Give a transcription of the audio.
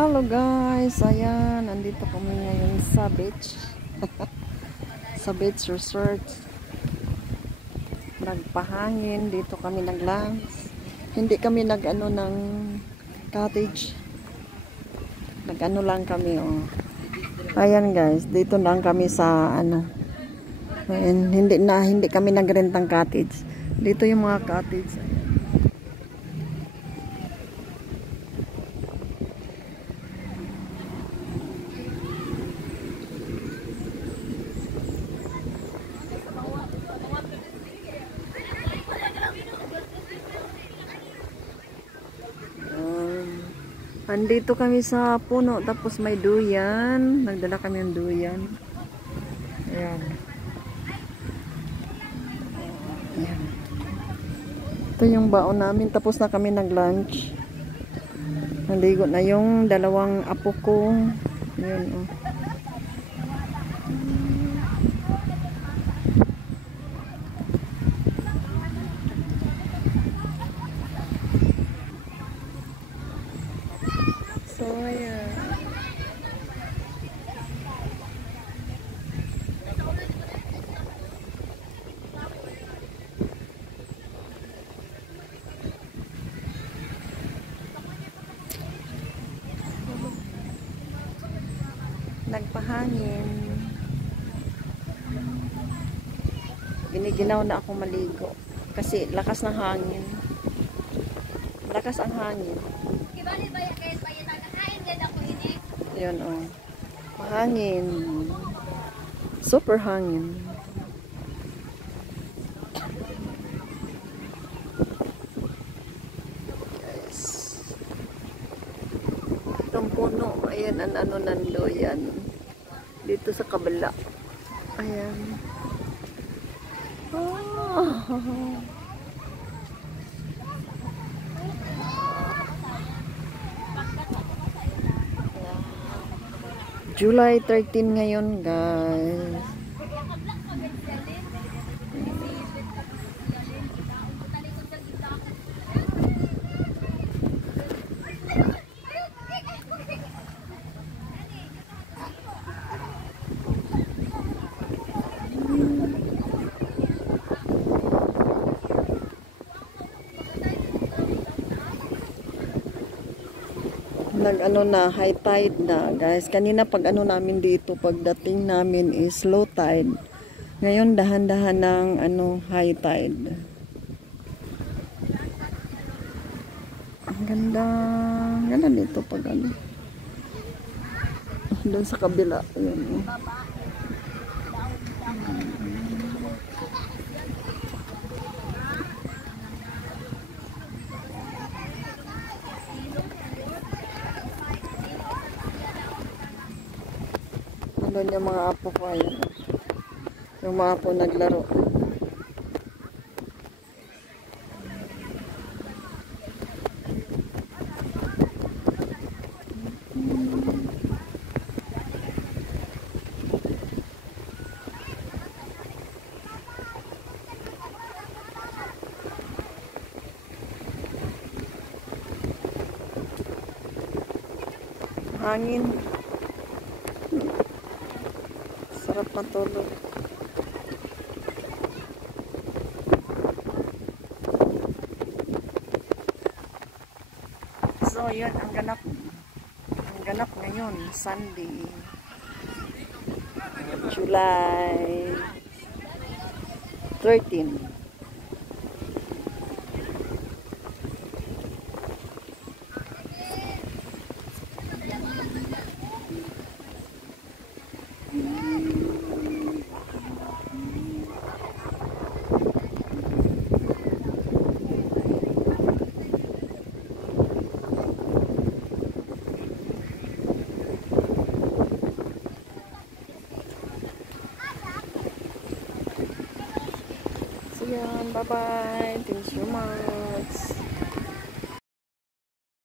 Hello guys, ayan, nandito kami ngayon sa beach. Sa beach resort. Nagpahangin, dito kami nag-lunch. Hindi kami nag-ano ng cottage. Nag-ano lang kami, oh. Ayan guys, dito lang kami sa ano. Ayan, hindi kami nagrentang cottage. Dito yung mga cottage. Ayan. Andito kami sa puno, tapos may duyan. Nagdala kami ng duyan. Ayan. Ayan. Ito yung baon namin. Tapos na kami nag-lunch. Naligo na yung dalawang apo ko. Ayan, oh. So, ayan. Nagpahangin. Giniginaw na ako maligo. Kasi lakas ng hangin. Lakas ang hangin. Yun, oh. Mahangin. Super hangin. Guys. Itong puno. Ayan, ano nando yan. Dito sa kabila. Ayan. Oh. July 13 ngayon, guys. Nag-ano na, high tide na, guys. Kanina pag ano namin dito, pagdating namin is low tide. Ngayon dahan-dahan ng ano, high tide. Ang ganda. Ganda dito pag ano. Doon sa kabila. Ayan, doon yung mga apo ko, ayan. Yung mga apo naglaro. Hangin. Sarap matulog. So, yun, ang ganap ngayon, Sunday, July 13. Yan, bye-bye. Thanks so much.